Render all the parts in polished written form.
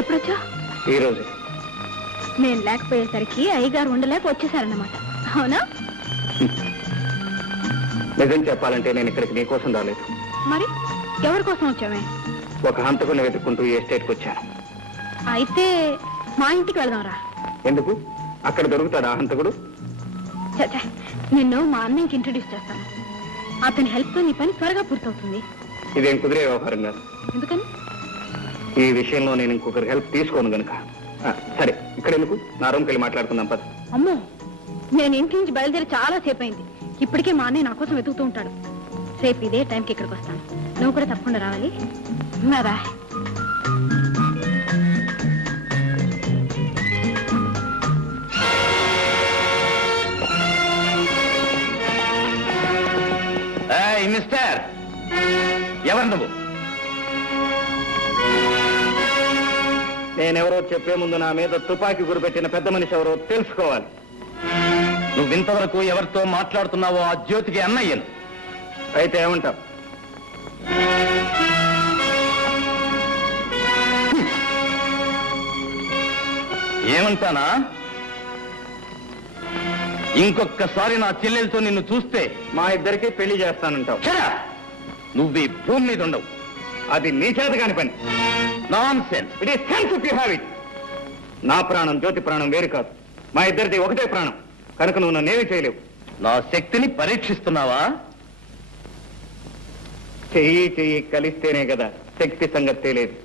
ఎప్పుడొచ్చా? ఈ రోజు. నేను లేకపోయేసరికి అయ్యగారు ఉండలేక వచ్చేసారన్నమాట, అవునా? నిజం చెప్పాలంటే నేను ఇక్కడికి నీకోసం రాలేదు. మరి ఎవరి కోసం వచ్చామే? ఒక హంతకుని వెతుక్కుంటూ ఈ ఎస్టేట్కి వచ్చాను. అయితే మా ఇంటికి వెళ్దాంరా. ఎందుకు? అక్కడ దొరుకుతాడా హంతకుడు? చచ్చా, నిన్ను మా అన్నయ్యకి ఇంట్రడ్యూస్ చేస్తాను. అతని హెల్ప్ తో నీ పని త్వరగా పూర్తవుతుంది. ఇదేం కుదిరే వ్యవహారం కాదు. ఎందుకని? ఈ విషయంలో నేను ఇంకొకరి హెల్ప్ తీసుకోను గనుక. సరే, ఇక్కడ ఎందుకు? నా రూమ్కి వెళ్ళి మాట్లాడుకుందాం పద. అమ్మో, నేను ఇంటి నుంచి బయలుదేరి చాలా సేపు అయింది. ఇప్పటికే మా అన్నయ్య నా కోసం వెతుకుతూ ఉంటాడు. రేపు ఇదే టైంకి ఇక్కడికి వస్తాను. నువ్వు కూడా తప్పకుండా రావాలి. బాయ్. మిస్టర్, ఎవరు నువ్వు? నేనెవరో చెప్పే ముందు నా మీద తుపాకీ గురిపెట్టిన పెద్ద మనిషి ఎవరో తెలుసుకోవాలి. నువ్వు ఇంతవరకు ఎవరితో మాట్లాడుతున్నావో ఆ జ్యోతికి అన్నయ్యను. అయితే ఏమంటావు? ఏమంటానా? ఇంకొక్కసారి నా చెల్లెలతో నిన్ను చూస్తే మా ఇద్దరికి పెళ్లి చేస్తానంటావు. నువ్వు ఈ భూమి మీద ఉండవు. అది నీ చేత కాని పని. Nonsense. It is sense if you have it. నా ప్రాణం జ్యోతి ప్రాణం వేరు కాదు. మా ఇద్దరిది ఒకటే ప్రాణం. కనుక నువ్వు నన్నేమీ చేయలేవు. నా శక్తిని పరీక్షిస్తున్నావా? చెయ్యి చెయ్యి కలిస్తేనే కదా శక్తి సంగతి తెలియదు.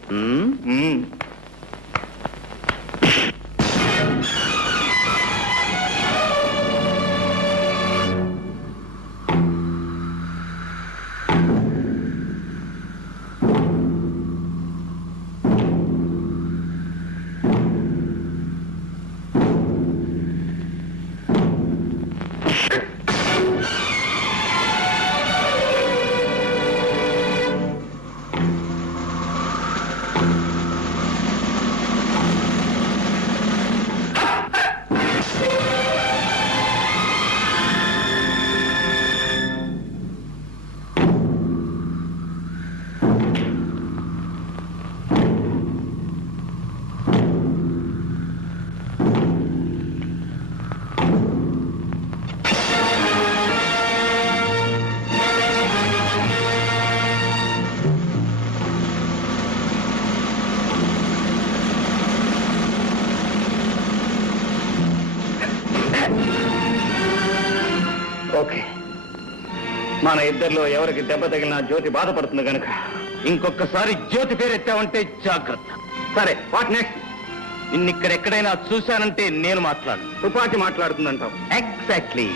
ఓకే, మన ఇద్దరిలో ఎవరికి దెబ్బ తగిలినా జ్యోతి బాధపడుతుంది కనుక ఇంకొకసారి జ్యోతి పేరు ఎత్తావంటే జాగ్రత్త. సరే, వాట్ నెక్స్ట్? నిన్నిక్కడెక్కడైనా చూశానంటే నేను మాట్లాడు. తుపాకి మాట్లాడుతుందంటావు? Exactly,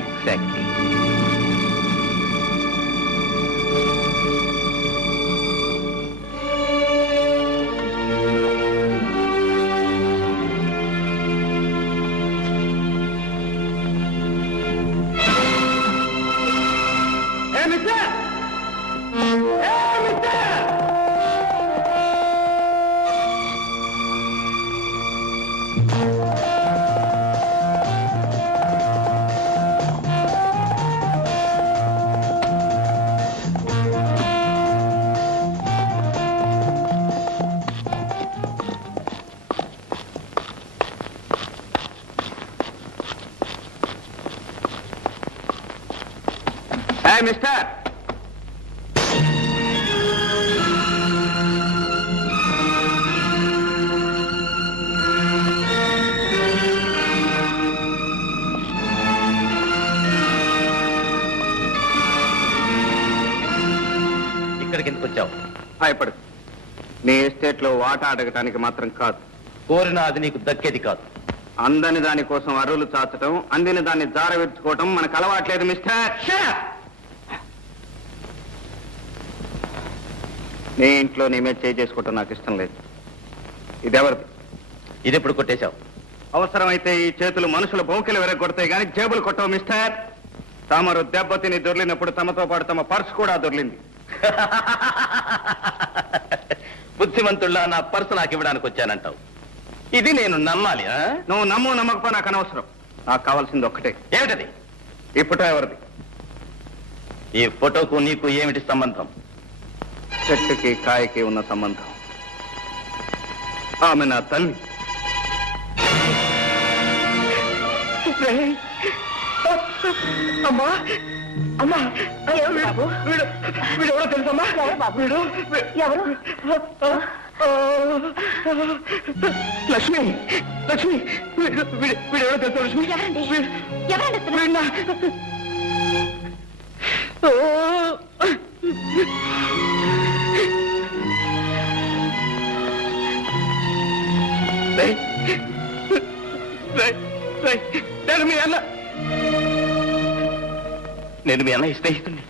exactly. మిస్టర్, ఇక్కడికి ఎందుకు వచ్చావు? భయపడు. నీ ఎస్టేట్ లో వాటా అడగటానికి మాత్రం కాదు. కోరిన అది నీకు దక్కేది కాదు. అందని దానికోసం అరువులు చాచటం, అందిన దాన్ని జారవిడ్చుకోవటం మనకు అలవాట్లేదు మిస్టర్. నీ ఇంట్లో నీ మీద చేసుకోవటం నాకు ఇష్టం లేదు. ఇదెవరిది? ఇది ఎప్పుడు కొట్టేశావు? అవసరమైతే ఈ చేతులు మనుషుల బొంకెలు వెరగొడతాయి కానీ జేబులు కొట్టవు మిస్టర్. తమరు దెబ్బతిని దొర్లినప్పుడు తమతో పాటు తమ పర్సు కూడా దొర్లింది. బుద్ధిమంతుల్లా నా పర్సు నాకు ఇవ్వడానికి వచ్చానంటావు. ఇది నేను నమ్మాలి? నువ్వు నమ్ము నమ్మకపో నాకు అనవసరం. నాకు కావాల్సింది ఒక్కటే. ఏమిటది? ఈ ఫోటో ఎవరిది? ఈ ఫోటోకు నీకు ఏమిటి సంబంధం? చెట్టుకి కాయకి ఉన్న సంబంధం. ఆమె నా తల్లి. అమ్మా అమ్మా, వీడు ఎవరో తెలుసమ్మా? వీడు ఎవరు? లక్ష్మి, లక్ష్మి, వీడు ఎవరో తెలుసా లక్ష్మి? ఎవరండి? నేను మీ అన్నయ్య స్నేహితుడిని.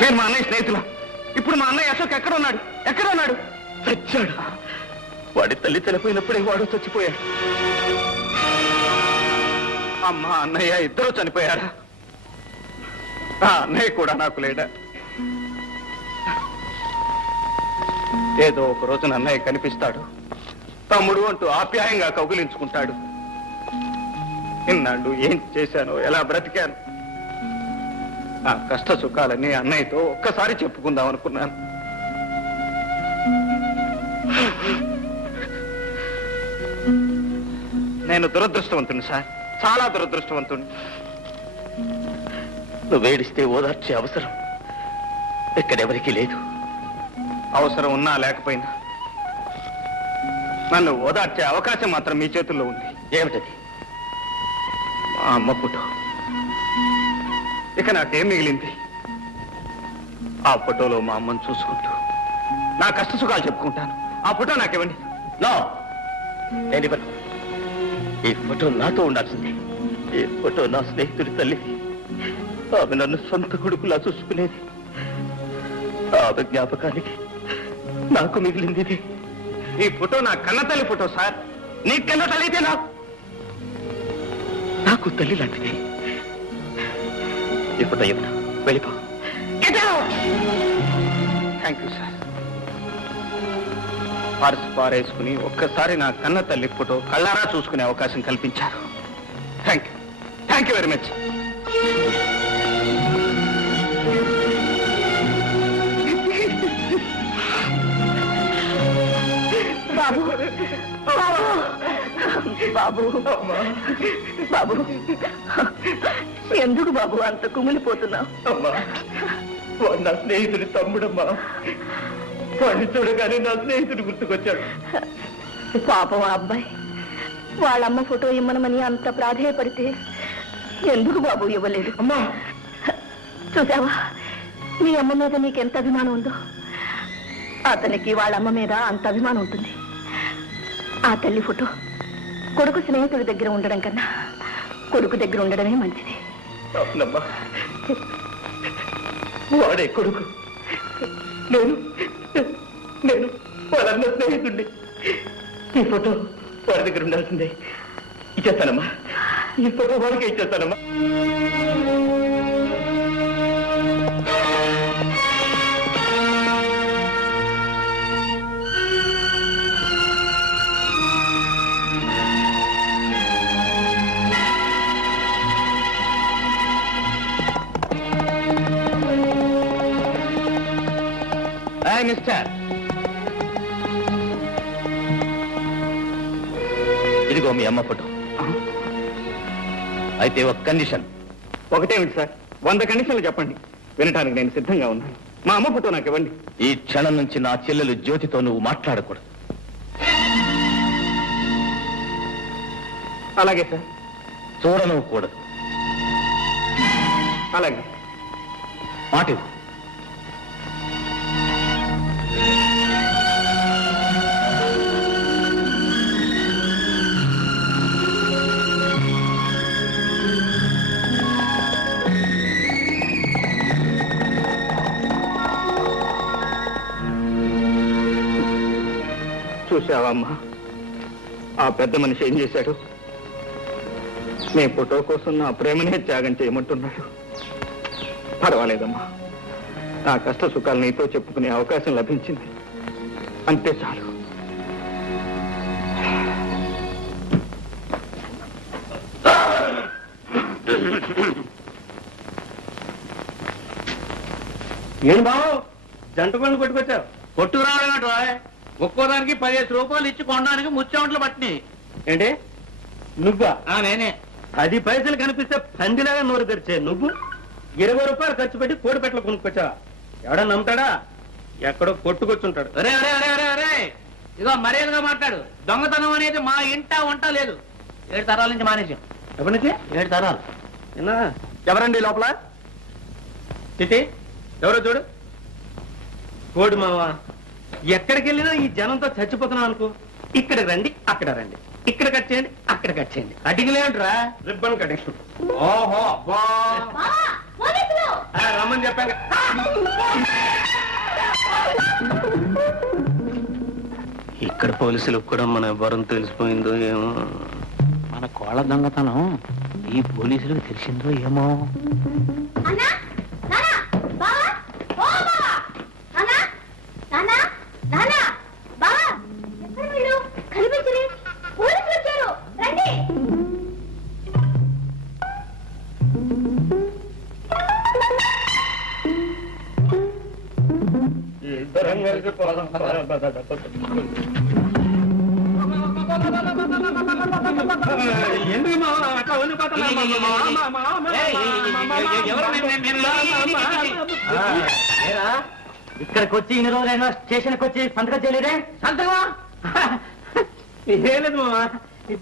నేను మా అన్నయ్య స్నేహితులా? ఇప్పుడు మా అన్నయ్య అశోక్ ఎక్కడ ఉన్నాడు? ఎక్కడ ఉన్నాడు? చచ్చాడు. వాడి తల్లి చనిపోయినప్పుడే వాడు చచ్చిపోయాడు. అమ్మ అన్నయ్య ఇద్దరూ చనిపోయారా? ఆ అన్నయ్య కూడా నాకు లేడా? ఏదో ఒక రోజున అన్నయ్య కనిపిస్తాడు, తమ్ముడు అంటూ ఆప్యాయంగా కౌగిలించుకుంటాడు. ఇన్నాళ్ళు ఏం చేశానో, ఎలా బ్రతికాను, నా కష్ట సుఖాలని అన్నయ్యతో ఒక్కసారి చెప్పుకుందాం అనుకున్నాను. నేను దురదృష్టవంతుని సార్, చాలా దురదృష్టవంతుని. నువ్వు ఏడిస్తే ఓదార్చే అవసరం ఇక్కడెవరికీ లేదు. అవసరం ఉన్నా లేకపోయినా నన్ను ఓదార్చే అవకాశం మాత్రం మీ చేతుల్లో ఉంది. ఏమిటది? మా అమ్మ ఫోటో. ఇక నాకేం మిగిలింది? ఆ ఫోటోలో మా అమ్మను చూసుకుంటూ నా కష్ట సుఖాలు చెప్పుకుంటాను. ఆ ఫోటో నాకివ్వండి. నో, నేను ఇవ్వను. ఈ ఫోటో నాతో ఉండాల్సింది. ఈ ఫోటో నా స్నేహితుడి తల్లిది. ఆమె నన్ను సొంత కొడుకులా చూసుకునేది. ఆమె జ్ఞాపకానికి నాకు మిగిలింది ఇది. ఈ ఫోటో నా కన్న తల్లి ఫోటో సార్. నీ కన్న తల్లి అయితే నాకు తల్లి లాంటిది. ఈ ఫోటో ఇవ్వను, వెళ్ళిపో. Thank you sir. పర్సు పారేసుకుని ఒక్కసారి నా కన్న తల్లి ఫోటో కళ్ళారా చూసుకునే అవకాశం కల్పించారు. Thank you, thank you very much. బాబు, బాబు, బాబు, ఎందుకు బాబు అంత కుమిలిపోతున్నావు? అమ్మా, వాడు నా స్నేహితుడి తమ్ముడమ్మా. వాడిని చూడగానే నా స్నేహితుడు గుర్తుకొచ్చాడు. పాపం ఆ అబ్బాయి వాళ్ళమ్మ ఫోటో ఇమ్మనమని అంత ప్రాధేయపడితే ఎందుకు బాబు ఇవ్వలేదు? అమ్మా, చూసావా మీ అమ్మ మీద నీకెంత అభిమానం ఉందో? అతనికి వాళ్ళమ్మ మీద అంత అభిమానం ఉంటుంది. ఆ తల్లి ఫోటో కొడుకు స్నేహితుడి దగ్గర ఉండడం కన్నా కొడుకు దగ్గర ఉండడమే మంచిది. అవునమ్మా, వాడే కొడుకు. నేను వాళ్ళన్న స్నేహితుడిని. ఈ ఫోటో వాడి దగ్గర ఉండాల్సిందే. ఇచ్చేస్తానమ్మా, ఈ ఫోటో వాడికే ఇచ్చేస్తానమ్మా. మిస్టర్, ఇదిగో మీ అమ్మ ఫోటో. అయితే ఒక కండిషన్. ఒకటేమిటి సార్? 100 కండిషన్లు చెప్పండి, వినటానికి నేను సిద్ధంగా ఉన్నాను. మా అమ్మ ఫోటో నాకు ఇవ్వండి. ఈ క్షణం నుంచి నా చెల్లెలు జ్యోతితో నువ్వు మాట్లాడకూడదు. అలాగే సార్. చూడను కూడదు. అలాగే. మాట ఇవ్వు. చూసావమ్మా, ఆ పెద్ద మనిషి ఏం చేశాడు? నీ ఫోటో కోసం నా ప్రేమనే త్యాగం చేయమంటున్నాడు. పర్వాలేదమ్మా, నా కష్ట సుఖాలు నీతో చెప్పుకునే అవకాశం లభించింది, అంతే చాలు. ఏం బావు జంట పనులు కొట్టుకొచ్చావు? కొట్టుకు రావడం ఒక్కోదానికి 15 రూపాయలు ఇచ్చి కొనడానికి ముచ్చాంట్లు పట్టినాయి. ఏంటి నువ్వా? నేనే. 10 పైసలు కనిపిస్తే పందిలాగా నోరు తెరిచే నువ్వు 20 రూపాయలు ఖర్చు పెట్టి కోడి పెట్టలు కొనుక్కొచ్చా. ఎవడన్నా నమ్ముతాడా? ఎక్కడో కొట్టుకొచ్చుంటాడు. ఇదిగో మర్యాదగా మాట్లాడు. దొంగతనం అనేది మా ఇంట వంట లేదు. 7 తరాల నుంచి మానేసాం. ఎప్పటి నుంచి? 7 తరాలు. ఎవరండి లోపల? చిటి ఎవరో చూడు. కోడి మావా, ఎక్కడికి వెళ్ళినా ఈ జనంతో చచ్చిపోతున్నాం అనుకో. ఇక్కడ రండి, అక్కడ రండి, ఇక్కడ కట్ చేయండి, అక్కడ కట్ చేయండి. కటింగ్లేంట్రా? Ribbon cutting. ఓహో అబ్బా, రమ్మని చెప్పాను. ఇక్కడ పోలీసులకు కూడా మన ఎవరం తెలిసిపోయిందో ఏమో. మన కోళ్ళ దొంగతనం ఈ పోలీసులకు తెలిసిందో ఏమో. ఇక్కడికి వచ్చి ఇన్ని రోజులైనా స్టేషన్కి వచ్చి సంతకం చేయలేదే? సంతకమా? లేదు మామా,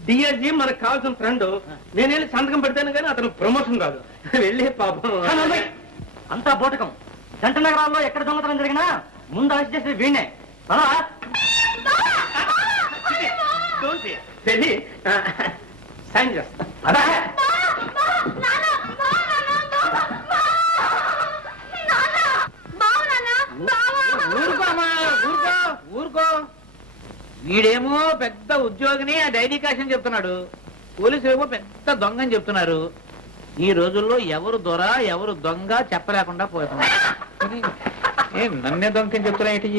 డిఎస్జీ మనకు కావాల్సిన ఫ్రెండ్. నేను వెళ్ళి సంతకం పెడతాను కానీ అతను ప్రమోషన్ కాదు. వెళ్ళి పాపం. అంతా బోటకం. జంట నగరాల్లో ఎక్కడ దొంగతనం జరిగినా ముందు అరెస్ట్ చేసేది వీణ్ణే. వెళ్ళి సైన్ చేస్తా. అదే ఊరుకో. వీడేమో పెద్ద ఉద్యోగిని ఆ డైరీ కాషన్ చెప్తున్నాడు. పోలీసులు ఏమో పెద్ద దొంగ అని చెప్తున్నారు. ఈ రోజుల్లో ఎవరు దొర ఎవరు దొంగ చెప్పలేకుండా పోతున్నారు. నన్నే దొంగ అని చెప్తున్నా ఏంటి?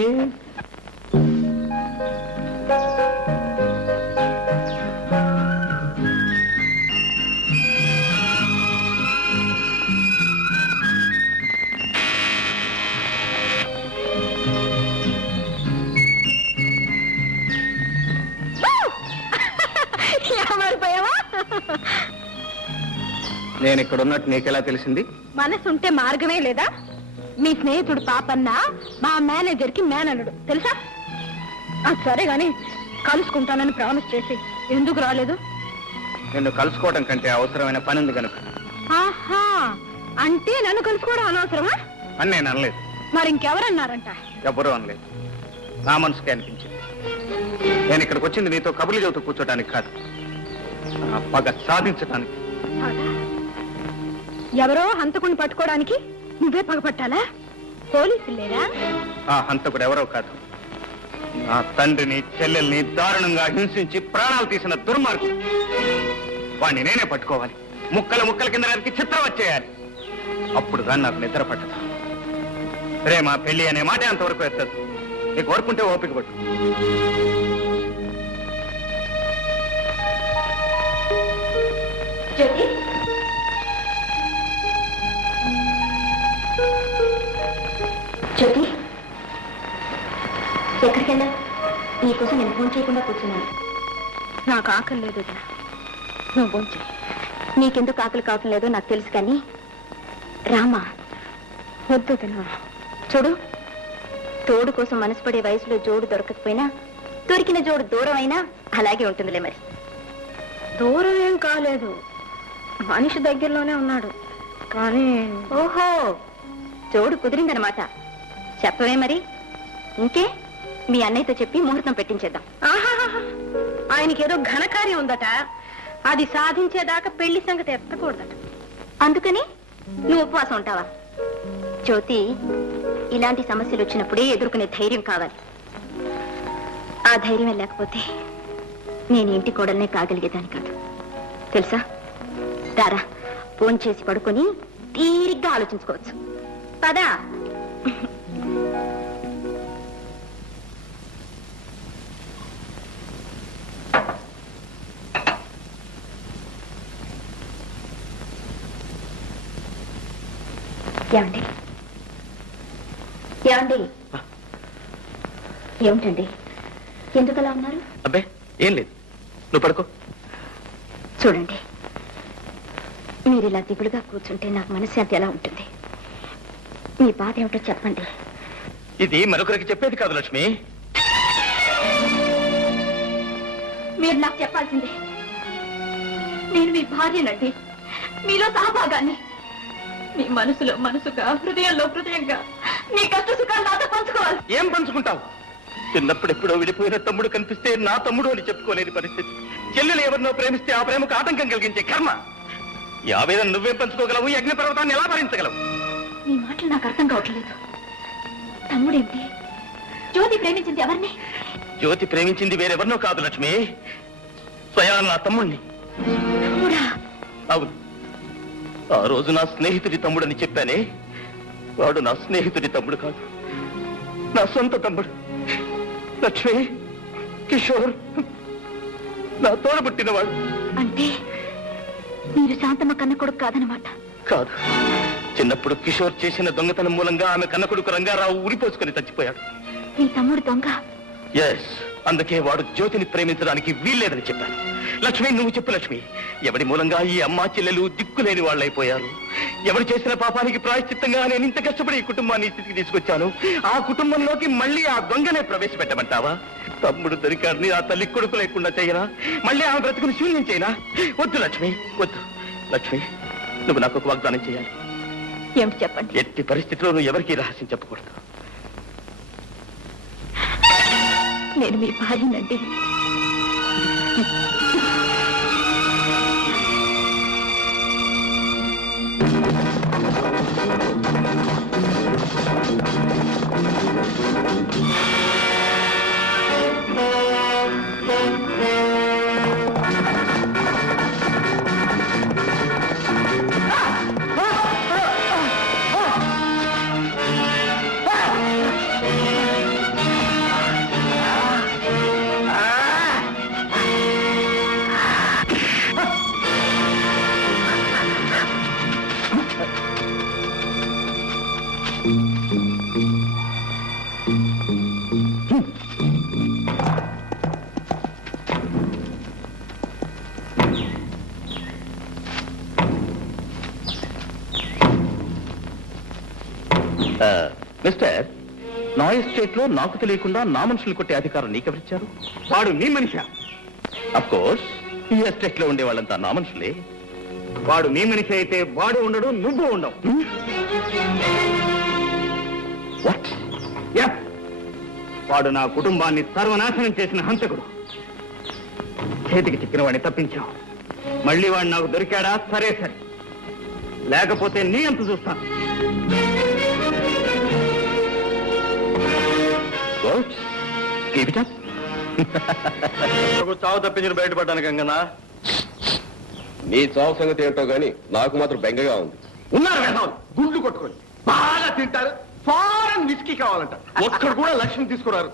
నేను ఇక్కడ ఉన్నట్టు నీకెలా తెలిసింది? మనసుంటే మార్గమే లేదా? మీ స్నేహితుడు పాపన్న మా మేనేజర్ కి మేనల్లుడు తెలుసా? సరే గాని కలుసుకుంటానని ప్రామిస్ చేసి ఎందుకు రాలేదు? నిన్ను కలుసుకోవడం కంటే అవసరమైన పని ఉంది కనుక. ఆహా, అంటే నన్ను కలుసుకోవడం అనవసరమా అని నేను అనలేదు. మరి ఇంకెవరన్నారంట? ఎవరూ అనలేదు. నా మనసుకే అనిపించింది. నేను ఇక్కడికి వచ్చింది నీతో కబుర్లు చెబుతూ కూర్చోడానికి కాదు, నా పగ సాధించడానికి. ఎవరో హంతకుని పట్టుకోవడానికి నువ్వే పగపట్టాలా? పోలీసులు లేరా? ఆ హంతకుడు ఎవరో కాదు, నా తండ్రిని చెల్లెల్ని దారుణంగా హింసించి ప్రాణాలు తీసిన దుర్మార్గుడు. వాణ్ణి నేనే పట్టుకోవాలి, ముక్కల ముక్కల కింద నరికి చిత్రం వచ్చేయాలి. అప్పుడు కానీ నాకు నిద్ర పట్టదు. ప్రేమ పెళ్లి అనే మాట అంతవరకు ఎత్తదు. నీకు కోరుకుంటే ఓపిక పట్టు. జ్యోతి, ఎక్కడికి వెళ్ళా? నీకోసం నేను ఫోన్ చేయకుండా కూర్చున్నాను. నాకు ఆకలి లేదు, నువ్వు ఫోన్ చేయి. నీకెందుకు ఆకలి కావటం లేదో నాకు తెలుసు కానీ రామా వద్దు తిన్నా. చూడు, తోడు కోసం మనసు పడే వయసులో జోడు దొరకకపోయినా దొరికిన జోడు దూరం అయినా అలాగే ఉంటుందిలే. మరి దూరం ఏం కాలేదు, మనిషి దగ్గరలోనే ఉన్నాడు కానీ. ఓహో, జోడు కుదిరిందనమాట. చెప్పవే మరి. ఇంకే మీ అన్నయ్యతో చెప్పి ముహూర్తం పెట్టించేద్దాం. ఆయనకేదో ఘనకార్యం ఉందట, అది సాధించేదాకా పెళ్లి సంగతి ఎత్తకూడదట. అందుకని నువ్వు ఉపవాసం ఉంటావా? జ్యోతి, ఇలాంటి సమస్యలు వచ్చినప్పుడే ఎదుర్కొనే ధైర్యం కావాలి. ఆ ధైర్యం లేకపోతే నేను ఇంటి కోడల్నే కాగలిగేదాన్ని కాదు తెలుసా. రారా, ఫోన్ చేసి పడుకొని తీరిగ్గా ఆలోచించుకోవచ్చు. పదా. ఏమండి ఏమండి? ఏమిటండి ఎందుకలా ఉన్నారు? అబ్బే ఏం లేదు, నువ్వు పడుకో. చూడండి, మీరు ఇలా దిగులుగా కూర్చుంటే నాకు మనశ్శాంతి ఎలా ఉంటుంది? మీ బాధ ఏమిటో చెప్పండి. ఇది మరొకరికి చెప్పేది కాదు లక్ష్మి. మీరు నాకు చెప్పాల్సిందే. నేను మీ భార్యనండి, మీలో సహభాగాన్ని. మీ మనసులో మనసుగా, హృదయంలో హృదయంగా మీ కష్ట సుఖాలు నాతో పంచుకోవాలి. ఏం పంచుకుంటావు? చిన్నప్పుడు ఎప్పుడో విడిపోయిన తమ్ముడు కనిపిస్తే నా తమ్ముడు అని చెప్పుకోలేని పరిస్థితి. చెల్లెలు ఎవరినో ప్రేమిస్తే ఆ ప్రేమకు ఆటంకం కలిగించే కర్మ. ఈ ఆవేదన నువ్వేం పంచుకోగలవు? ఈ అగ్ని పర్వతాన్ని ఎలా భరించగలవు? మీ మాటలు నాకు అర్థం కావట్లేదు. తమ్ముడేంటి? జ్యోతి ప్రేమించింది ఎవరిని? జ్యోతి ప్రేమించింది వేరెవరినో కాదు లక్ష్మి, స్వయాన నా తమ్ముణ్ణి. తమ్ముడా? అవును, ఆ రోజు నా స్నేహితుడి తమ్ముడని చెప్పానే, వాడు నా స్నేహితుడి తమ్ముడు కాదు, నా సొంత తమ్ముడు. లక్ష్మి, కిషోర్ నా తోడబుట్టినవాడు. అంటే మీరు శాంతమ్మ కన్న కొడుకు కాదనమాట? కాదు, చిన్నప్పుడు కిషోర్ చేసిన దొంగతనం మూలంగా ఆమె కన్న కొడుకు రంగారావు ఉరిపోసుకుని చచ్చిపోయాడు. మీ తమ్ముడు దొంగ? ఎస్, అందుకే వాడు జ్యోతిని ప్రేమించడానికి వీల్లేదని చెప్పాను. లక్ష్మి, నువ్వు చెప్పు లక్ష్మి, ఎవడి మూలంగా ఈ అమ్మా చెల్లెలు దిక్కులేని వాళ్ళైపోయారు? ఎవరు చేసిన పాపానికి ప్రాయశ్చిత్తంగా నేను ఇంత కష్టపడి ఈ కుటుంబాన్ని స్థితికి తీసుకొచ్చాను. ఆ కుటుంబంలోకి మళ్ళీ ఆ దొంగనే ప్రవేశపెట్టమంటావా? తమ్ముడు దొరికాడిని ఆ తల్లి కొడుకు లేకుండా చేయనా? మళ్ళీ ఆమె బ్రతుకుని శూన్యం చేయనా? వద్దు లక్ష్మి, వద్దు. లక్ష్మి, నువ్వు నాకు ఒక వాగ్దానం చేయాలి. ఏమిటి చెప్పండి. ఎట్టి పరిస్థితిలో నువ్వు ఎవరికీ రహస్యం చెప్పకూడదు. నేను మీ భార్యనండి. మిస్టర్, నా ఎస్టేట్ లో నాకు తెలియకుండా నా మనుషులు కొట్టే అధికారం నీకెవరిచ్చారు? వాడు నీ మనిషి. అఫ్ కోర్స్, ఈ ఎస్టేట్ లో ఉండే వాళ్ళంతా నా మనుషులే. వాడు నీ మనిషి అయితే వాడు ఉండడు, నువ్వు ఉండవు. వాట్? వాడు నా కుటుంబాన్ని సర్వనాశనం చేసిన హంతకుడు. చేతికి చిక్కిన వాడిని తప్పించావు. మళ్ళీ వాడు నాకు దొరికాడా? సరే సరే, లేకపోతే నీ అంత చూస్తాను. చావు తప్పించి బయటపడ్డాను గంగనా. నీ చావు సంగతి ఏంటో గాని నాకు మాత్రం బెంగగా ఉంది. ఉన్నారు వేసాలు, గుండు కొట్టుకొని బాగా తింటారు. ఫారెన్ విస్కీ కావాలంట. ఒక్కడు కూడా లక్ష్మి తీసుకున్నారు.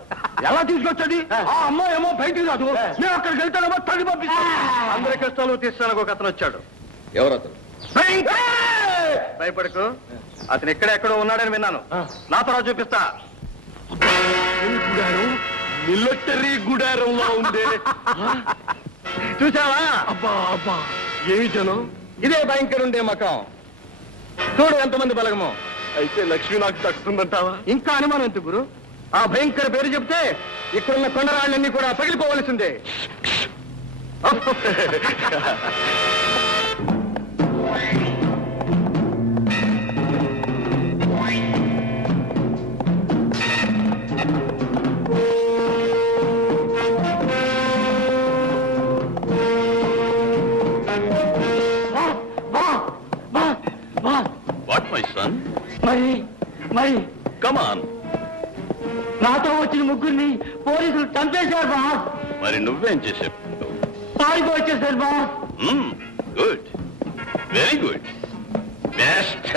ఎలా తీసుకొచ్చాడు? ఆ అమ్మాయి ఏమో బయటికి రాదు, మేము అక్కడికి వెళ్తానేమో తల్లి పంపిస్తాం. అందరి కష్టాలు తీస్తానికి ఒక అతను వచ్చాడు. ఎవరతను? భయపడకు, అతను ఎక్కడెక్కడో ఉన్నాడని విన్నాను. నా తర్వాత చూపిస్తా. మిలిటరీ గుడారంలో ఉంది, చూసావా? అబ్బా అబ్బా, ఏమి జనం! ఇదే భయంకర ఉండే మకం. చూడు ఎంతమంది బలగమో. అయితే లక్ష్మి నాకు దక్కుతుందంటావా? ఇంకా అనుమానం ఎంత గురు? ఆ భయంకర పేరు చెప్తే ఇక్కడున్న కొండరాళ్ళన్నీ కూడా పగిలిపోవలసిందే. What my son? మరి కమ్ ఆన్. నాతో వచ్చిన ముగ్గురిని పోలీసులు చంపేశారు బాస్. మరి నువ్వేం చేసావు? పారిపో వచ్చేసారు boss. Good, very good. Best.